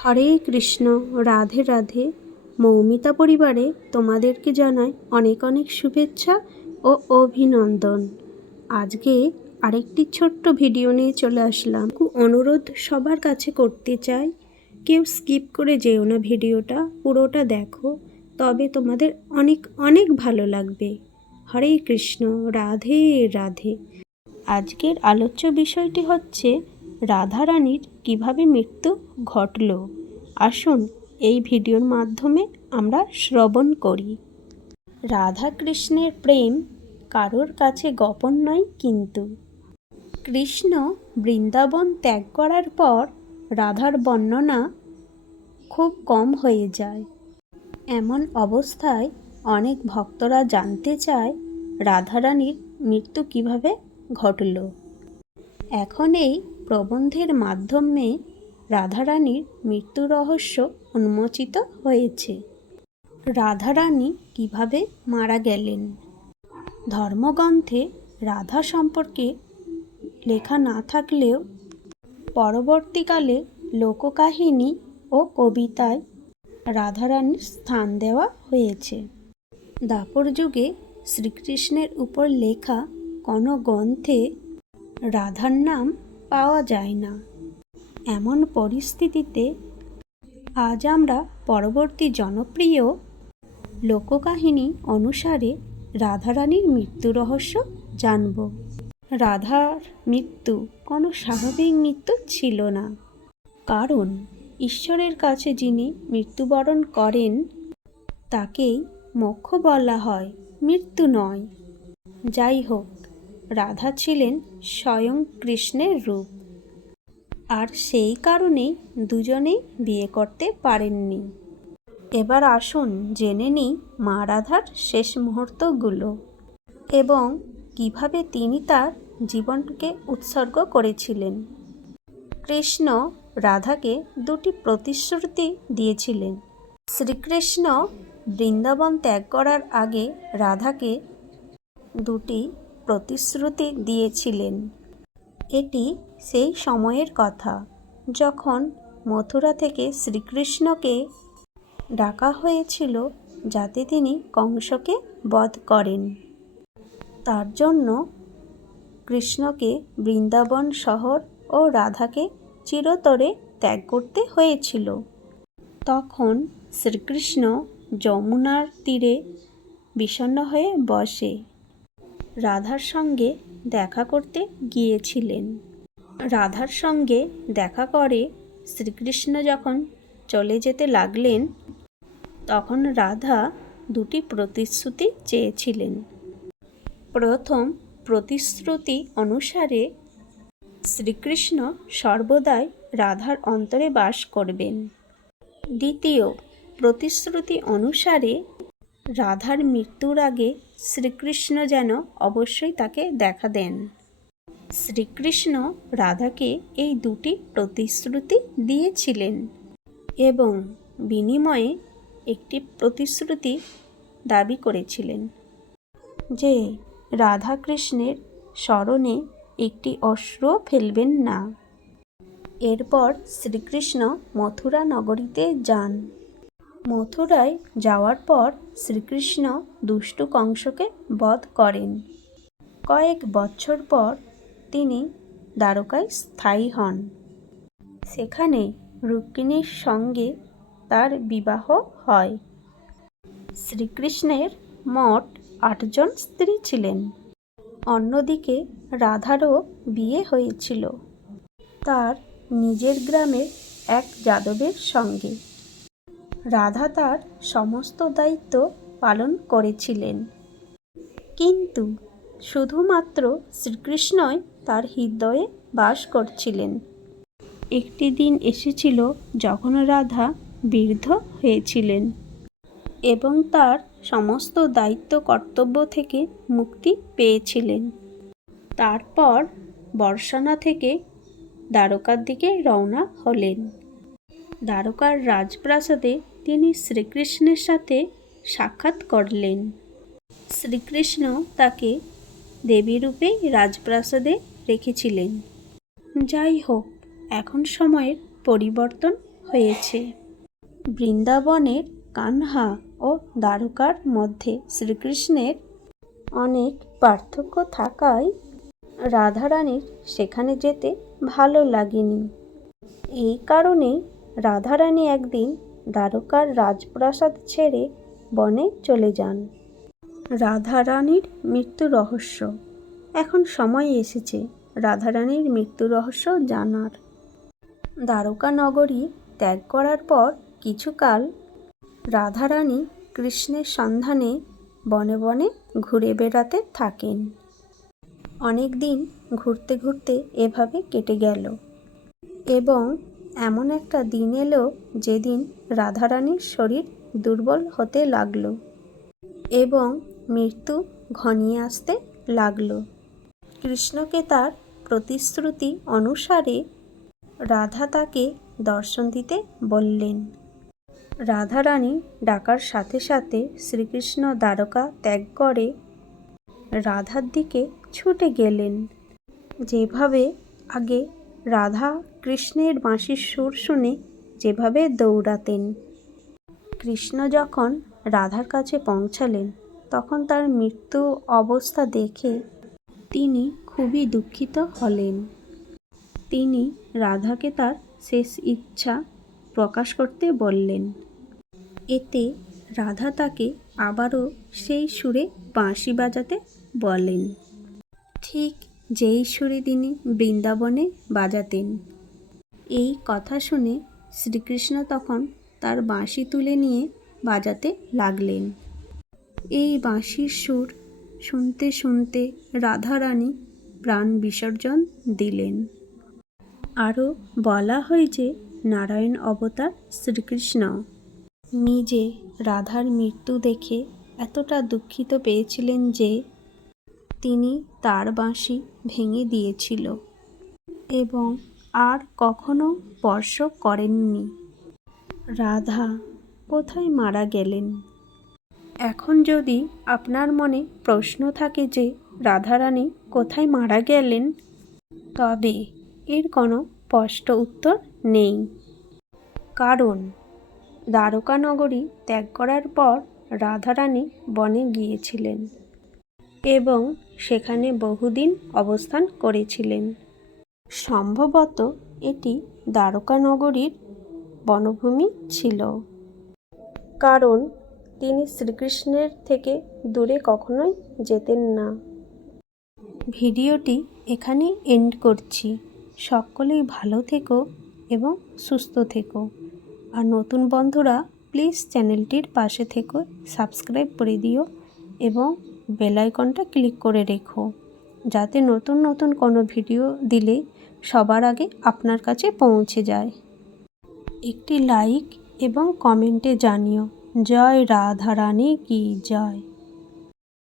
হরে কৃষ্ণ, রাধে রাধে। মৌমিতা পরিবারে তোমাদেরকে জানাই অনেক অনেক শুভেচ্ছা ও অভিনন্দন। আজকে আরেকটি ছোট্ট ভিডিও নিয়ে চলে আসলাম। খুব অনুরোধ সবার কাছে করতে চাই, কেউ স্কিপ করে যেও না ভিডিওটা, পুরোটা দেখো, তবে তোমাদের অনেক অনেক ভালো লাগবে। হরে কৃষ্ণ, রাধে রাধে। আজকের আলোচ্য বিষয়টি হচ্ছে রাধারানীর কীভাবে মৃত্যু ঘটল? আসুন এই ভিডিওর মাধ্যমে আমরা শ্রবণ করি। রাধা কৃষ্ণের প্রেম কারোর কাছে গোপন নয় কিন্তু। কৃষ্ণ বৃন্দাবন ত্যাগ করার পর রাধার বর্ণনা খুব কম হয়ে যায়। এমন অবস্থায় অনেক ভক্তরা জানতে চায় রাধারানীর মৃত্যু কীভাবে ঘটল। এখন এই প্রবন্ধের মাধ্যমে রাধারানীর মৃত্যু রহস্য উন্মোচিত হয়েছে। রাধারানী কীভাবে মারা গেলেন? ধর্মগ্রন্থে রাধা সম্পর্কে লেখা না থাকলেও পরবর্তীকালে লোককাহিনী ও কবিতায় রাধারানীর স্থান দেওয়া হয়েছে। দাপর যুগে শ্রীকৃষ্ণের উপর লেখা কোনো গ্রন্থে রাধার নাম পাওয়া যায় না। এমন পরিস্থিতিতে আজ আমরা পরবর্তী জনপ্রিয় লোককাহিনী অনুসারে রাধারানীর মৃত্যু রহস্য জানব। রাধার মৃত্যু কোনো স্বাভাবিক মৃত্যু ছিল না। কারণ ঈশ্বরের কাছে যিনি মৃত্যুবরণ করেন, তাকেই মোক্ষ বলা হয় মৃত্যু নয়। যাই হোক রাধা ছিলেন স্বয়ং কৃষ্ণের রূপ। আর সেই কারণেই দুজনেই বিয়ে করতে পারেননি। এবার আসুন জেনে নিই মা রাধার শেষ মুহূর্তগুলো এবং কীভাবে তিনি তার জীবনকে উৎসর্গ করেছিলেন। কৃষ্ণ রাধাকে দুটি প্রতিশ্রুতি দিয়েছিলেন। শ্রীকৃষ্ণ বৃন্দাবন ত্যাগ করার আগে রাধাকে দুটি প্রতিশ্রুতি দিয়েছিলেন। এটি সেই সময়ের কথা যখন মথুরা থেকে শ্রীকৃষ্ণকে ডাকা হয়েছিল যাতে তিনি কংসকে বধ করেন। তার জন্য কৃষ্ণকে বৃন্দাবন শহর ও রাধাকে চিরতরে ত্যাগ করতে হয়েছিল। তখন শ্রীকৃষ্ণ যমুনার তীরে বিষণ্ণ হয়ে বসে। রাধার সঙ্গে দেখা করতে গিয়েছিলেন। রাধার সঙ্গে দেখা করে শ্রীকৃষ্ণ যখন চলে যেতে লাগলেন, তখন রাধা দুটি প্রতিশ্রুতি চেয়েছিলেন। প্রথম প্রতিশ্রুতি অনুসারে শ্রীকৃষ্ণ সর্বদাই রাধার অন্তরে বাস করবেন। দ্বিতীয় প্রতিশ্রুতি অনুসারে রাধার মৃত্যুর আগে শ্রীকৃষ্ণ যেন অবশ্যই তাকে দেখা দেন। শ্রীকৃষ্ণ রাধাকে এই দুটি প্রতিশ্রুতি দিয়েছিলেন এবং বিনিময়ে একটি প্রতিশ্রুতি দাবি করেছিলেন যে রাধাকৃষ্ণের স্মরণে একটি অশ্র ফেলবেন না। এরপর শ্রীকৃষ্ণ মথুরা নগরীতে যান। মথুরায় যাওয়ার পর শ্রীকৃষ্ণ দুষ্টু কংসকে বধ করেন। কয়েক বছর পর তিনি দ্বারকায় স্থায়ী হন। সেখানে রুক্মিণীর সঙ্গে তার বিবাহ হয়। শ্রীকৃষ্ণের মোট আটজন স্ত্রী ছিলেন। অন্যদিকে রাধারও বিয়ে হয়েছিল। তার নিজের গ্রামের এক যাদবের সঙ্গে। রাধা তার সমস্ত দায়িত্ব পালন করেছিলেন। কিন্তু শুধুমাত্র শ্রীকৃষ্ণই তার হৃদয়ে বাস করছিলেন। একটি দিন এসেছিল যখন রাধা বৃদ্ধ হয়েছিলেন এবং তার সমস্ত দায়িত্ব কর্তব্য থেকে মুক্তি পেয়েছিলেন। তারপর বর্ষানা থেকে দ্বারকার দিকে রওনা হলেন। দ্বারকার রাজপ্রাসাদে তিনি শ্রীকৃষ্ণের সাথে সাক্ষাৎ করলেন। শ্রীকৃষ্ণ তাকে দেবীরূপে রাজপ্রাসাদে রেখেছিলেন। যাই হোক, এখন সময়ের পরিবর্তন হয়েছে। বৃন্দাবনের কানহা ও দ্বারকার মধ্যে শ্রীকৃষ্ণের অনেক পার্থক্য থাকায় রাধারানীর সেখানে যেতে ভালো লাগেনি। এই কারণেই রাধারানী একদিন দ্বারকার রাজপ্রাসাদ ছেড়ে বনে চলে যান। রাধারানীর মৃত্যু রহস্য। এখন সময় এসেছে রাধারানীর মৃত্যু রহস্য জানার। দ্বারকা নগরী ত্যাগ করার পর কিছুকাল রাধারানী কৃষ্ণের সন্ধানে বনে বনে ঘুরে বেড়াতে থাকেন। অনেক দিন ঘুরতে ঘুরতে এভাবে কেটে গেল এবং এমন একটা দিন এলো যেদিন রাধারানীর শরীর দুর্বল হতে লাগল এবং মৃত্যু ঘনিয়ে আসতে লাগল। কৃষ্ণকে তার প্রতিশ্রুতি অনুসারে রাধা তাকে দর্শন দিতে বললেন। রাধারানী ডাকার সাথে সাথে শ্রীকৃষ্ণ দ্বারকা ত্যাগ করে রাধার দিকে ছুটে গেলেন। যেভাবে আগে রাধা কৃষ্ণের বাঁশির সুর শুনে যেভাবে দৌড়াতেন। কৃষ্ণ যখন রাধার কাছে পৌঁছালেন, তখন তার মৃত্যু অবস্থা দেখে তিনি খুবই দুঃখিত হলেন। তিনি রাধাকে তার শেষ ইচ্ছা প্রকাশ করতে বললেন। এতে রাধা তাকে আবারও সেই সুরে বাঁশি বাজাতে বলেন। ঠিক যেই সুরে তিনি বৃন্দাবনে বাজাতেন এই কথা শুনে শ্রীকৃষ্ণ তখন তার বাঁশি তুলে নিয়ে বাজাতে লাগলেন। এই বাঁশির সুর শুনতে শুনতে রাধারানী প্রাণ বিসর্জন দিলেন। আরও বলা হয় যে নারায়ণ অবতার শ্রীকৃষ্ণ। নিজে রাধার মৃত্যু দেখে এতটা দুঃখিত পেয়েছিলেন যে তিনি তার বাঁশি ভেঙে দিয়েছিল। এবং আর কখনো স্পর্শ করেননি। রাধা, কোথায় মারা গেলেন? এখন যদি আপনার মনে প্রশ্ন থাকে যে, রাধারানী কোথায় মারা গেলেন? তবে এর কোনো স্পষ্ট উত্তর নেই। কারণ, দ্বারকানগরী ত্যাগ করার পর রাধারানী বনে গিয়েছিলেন এবং সেখানে বহুদিন অবস্থান করেছিলেন। সম্ভবত এটি দ্বারকা নগরীর বনভূমি ছিল। কারণ তিনি শ্রীকৃষ্ণের থেকে দূরে কখনোই যেতেন না। ভিডিওটি এখানে এন্ড করছি। সকলেই ভালো থেকো এবং সুস্থ থেকো। আর নতুন বন্ধুরা প্লিজ চ্যানেলটির পাশে থেকো সাবস্ক্রাইব করে দিও এবং বেল আইকনটা ক্লিক করে রেখো। যাতে নতুন নতুন কোনো ভিডিও দিলে সবার আগে আপনার কাছে পৌঁছে যায়। একটি লাইক এবং কমেন্টে জানিও, জয় রাধারানী কি জয়।